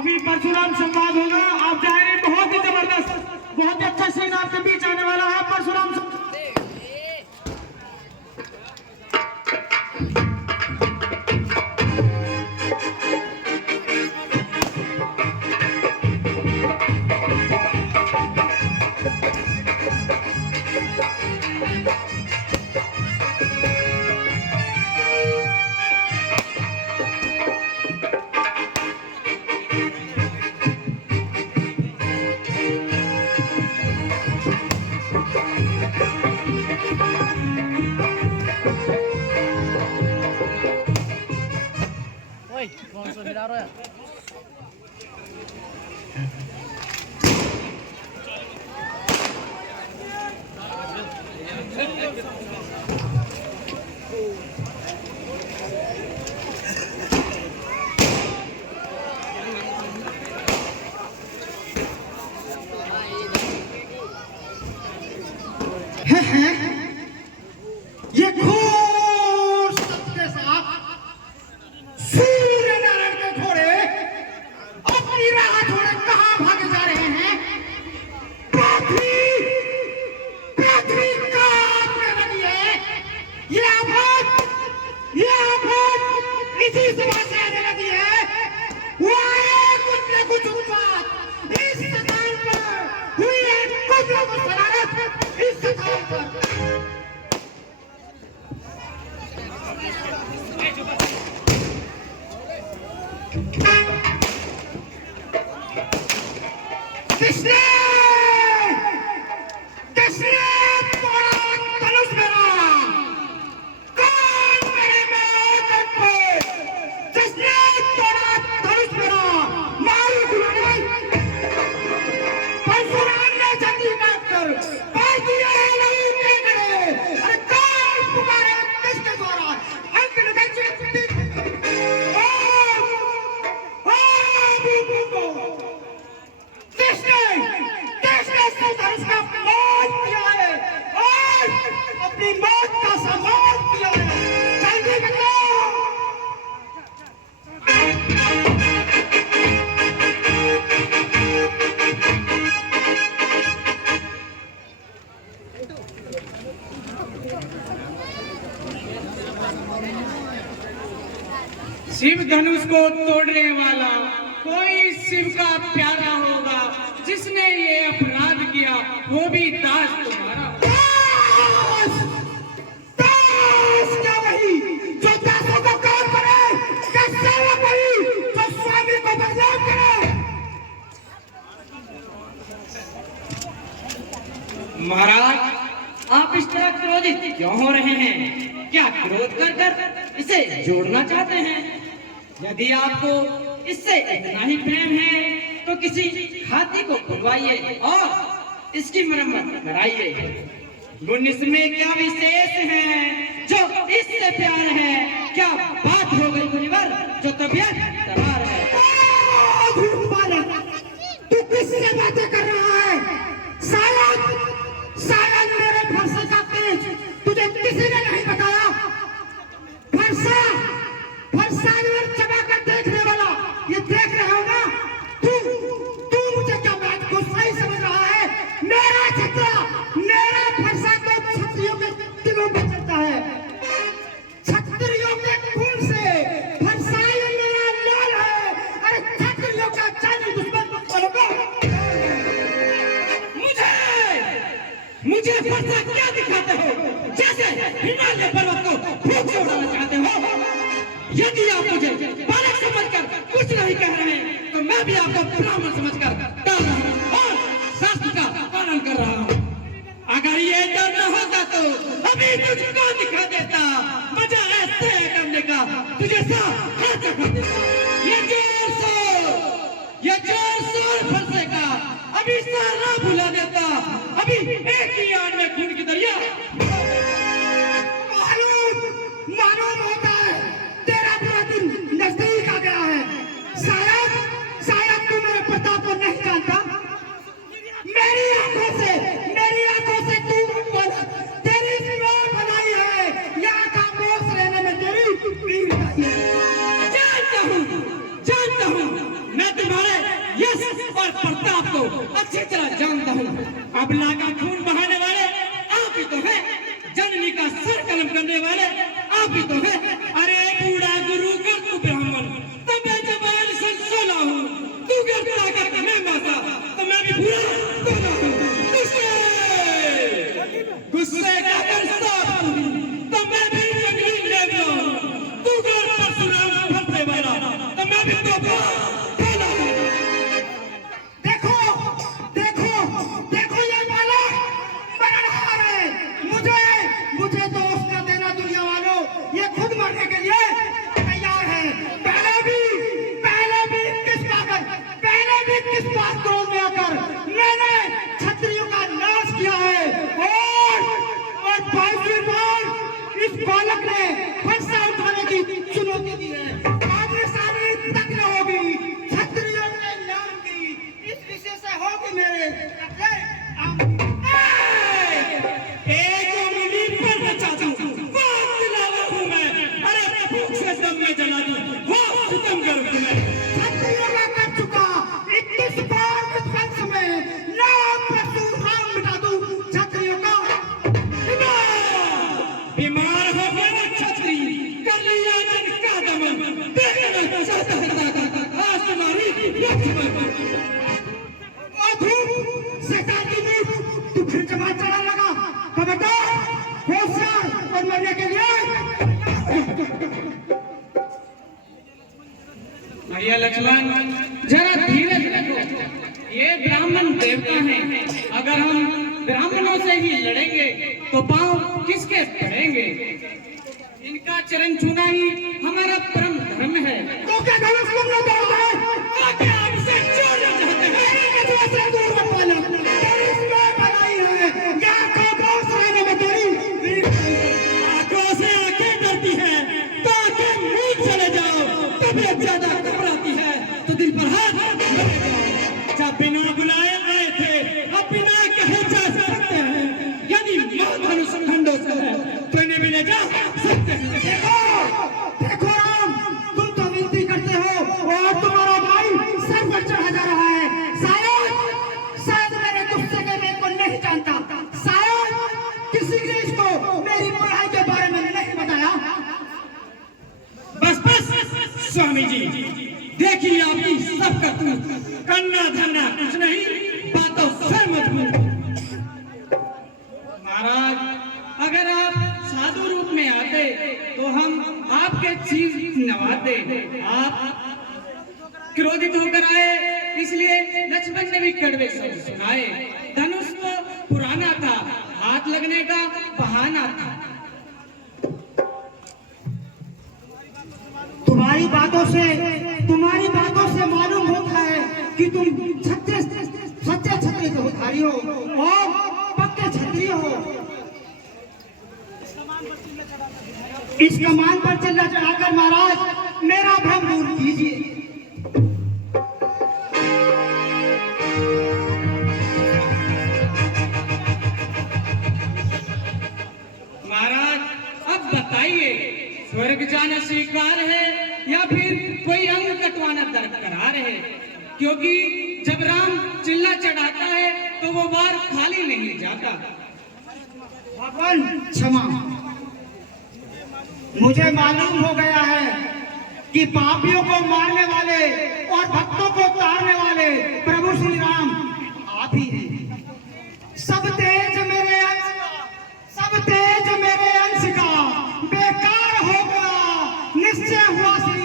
अभी परशुराम संवाद होगा, आप जा रहे हैं, बहुत ही जबरदस्त, बहुत ही अच्छा सीन आपके बीच आने वाला है। परशुराम कौन सा मिला रहा है? ये घोर सत्य के साथ सूर्य नारायण के घोड़े अपनी राह छोड़े कहां भागे जा रहे हैं? पृथ्वी कांपने लगी है। ये आफत इसी सुबह से आने लगी है। वो आए कुछ न कुछ उत्पात इस स्थान पर हुई है, कुछ न कुछ शरारत इस स्थान पर। कृष्ण कृष्ण तोड़ा धनुष मेरा, कौन मेरे में ओटन पे? कृष्ण तोड़ा धनुष मेरा, मारू गुलाम। परशुराम ने जंगली काटकर पार दिया है लहू के गड़े। अरे कौन पुकारे किसके द्वारा? अंकित गंजी अपनी मौत का सम्मान किया है। जल्दी करो। शिव धनुष को तोड़ने वाला कोई शिव का प्यारा होगा, जिसने ये अपराध किया वो भी दास तुम्हारा। दास क्या वही जो दासों को काम करे, क्या सेवक वही जो स्वामी को बदनाम करे? महाराज, आप इस तरह क्रोधित क्यों हो रहे हैं? क्या क्रोध कर कर इसे जोड़ना चाहते हैं? यदि आपको इससे इतना ही प्रेम है तो किसी हाथी को बुलवाइए और इसकी मरम्मत कराइए। गुण इसमें क्या विशेष है जो इससे प्यार है? क्या बात हो गई मुनिवर जो तबीयत करार है? तू किससे बातें कर रहा है? शायद मेरे फरसे का तेज तुझे किसी ने नहीं बताया। फरसा चबा कर देखने वाला, ये देख रहे हो ना? तू मुझे क्या बात को सही समझ रहा है? मेरा फरसा तो क्षत्रियों के दिलों में चलता है। क्षत्रियों के खून से फरसा मेरा लाल है। अरे क्षत्रियों का जानी दुश्मन बोलोगे? मुझे फरसा क्या दिखाते हो? जैसे हिमालय पर्वत को फूंक के उड़ाना चाहते हो। यदि आप मुझे बालक समझकर कुछ नहीं कह रहे हैं तो मैं भी आपको ब्राह्मण समझकर डाल रहा हूँ और शास्त्र का पालन कर रहा हूँ। अगर ये डर न होता तो अभी तुझको दिखा देता मजा ऐसे करने का, तुझे साथ कर देता। ये जोर शोर फरसे का अभी सारा भुला देता, अभी एक ही आन में खून की दरिया। मालूम होता है तेरा पूरा दिन नजदीक आ गया है। शायद तू मेरे प्रताप को नहीं जानता। मेरी आंखों से तू तेरी सीमा बनाई है, यहाँ का मोक्ष लेने में तेरी पीड़ आई है। जानता हूँ, मैं तुम्हारे यश और प्रताप को अच्छी तरह जानता हूँ। अबला का खून बहाने वाले आप ही तो हैं, जननी का सर कलम करने वाले आप ही तो हैं। अरे बूढ़ा गुरु कर तू ब्राह्मण, तो मैं जबान से सोला हूँ। तू गिरता कर मैं माता, तो मैं भी बुरा दोनों हूँ। गुस्से का कर साफ हुई, तो मैं भी जंगली लेवला हूँ। तू गर परशुराम फंसने वाला, तो मैं भी तो बोला हूँ। देखो ये बालक मरणहार है। मुझे तो उसका देना दुनिया वालों, ये खुद मरने के लिए तैयार है। पहले भी किस बात को में आकर मैंने क्षत्रियों का नाश किया है, और 22वीं बार इस बालक ने फंसा उठाने की चुनौती दी है। आमने सामने तक न होगी, क्षत्रियों के नाम की इस विषय से होगी मेरे एक उंगली पर बचाता हूँ, बात दिलावा हूँ मैं। अरे भूख से दम में जला दूँ, वो खत्म कर दूँ मैं। क्षत्रियों का कर चुका 21 बार विध्वंस में नाम परशुराम मिटा दूं क्षत्रियों का। बीमार हो गए ना क्षत्रि, कर लिया जिनका दमन। देखना चाहता है ताकत, आज तुम्हारी लक्ष्मण। शैतान की नींद तू फिर जमा चढ़ा लगा। खबरदार, होशियार और मरने के लिए। भैया लक्ष्मण, जरा धीरज रखो। ये ब्राह्मण देवता हैं, अगर हम ब्राह्मणों से ही लड़ेंगे तो पांव किसके पड़ेंगे? इनका चरण छूना ही हमारा परम धर्म है। तो क्या धनुष तुम लोग दौड़ गए? क्या आपसे जोड़ना चाहते हैं? मेरी नजरों से दूर मत पालो। तेरी इसमें बनाई है, यहाँ का दोष रहने में तेरी आंखों से आंखें डरती है, तो आंखें मूंद चले जाओ। तबीयत ज्यादा घबराती है, तो दिल पर हाथ रख जाओ। जब बिना बुलाए आए थे, अब बिना कहे जा सकते हैं। यदि मां धनुष खंडों से है, तो इन्हें भी ले जा सकते हैं। देखो राम, तुम तो विनती करते हो और तुम्हारा भाई सर पर चढ़ा जा रहा है। शायद मेरे गुस्से के मैं को नहीं जानता। शायद किसी ने इसको मेरी पढ़ाई के बारे में नहीं बताया। बस स्वामी जी, देखिए आपकी सब करतूत, कन्ना धन्ना कुछ नहीं, बातों से मजबूर। महाराज, अगर आप साधु रूप में आते तो हम आपके चीज नवाते। आप क्रोधित होकर आए, इसलिए लक्ष्मण ने भी कड़वे शब्द सुनाए। धनुष तो पुराना था, हाथ लगने का बहाना था। तुम्हारी बातों से मालूम होता है कि तुम सच्चे क्षत्रिय होधारी हो और पक्के क्षत्रिय हो। इस कमान पर चिल्ला चढ़ाकर महाराज मेरा भ्रम दूर कीजिए। महाराज, अब बताइए, स्वर्ग जाना स्वीकार है या फिर कोई अंग कटवाना दरकरार है? क्योंकि जब राम चिल्ला चढ़ाता है तो वो बार खाली नहीं जाता। भगवान क्षमा, मुझे मालूम हो गया है कि पापियों को मारने वाले और भक्तों को तारने वाले प्रभु श्री राम आप ही हैं। सब तेज मेरे अंश का बेकार हो गया, निश्चय हुआ श्री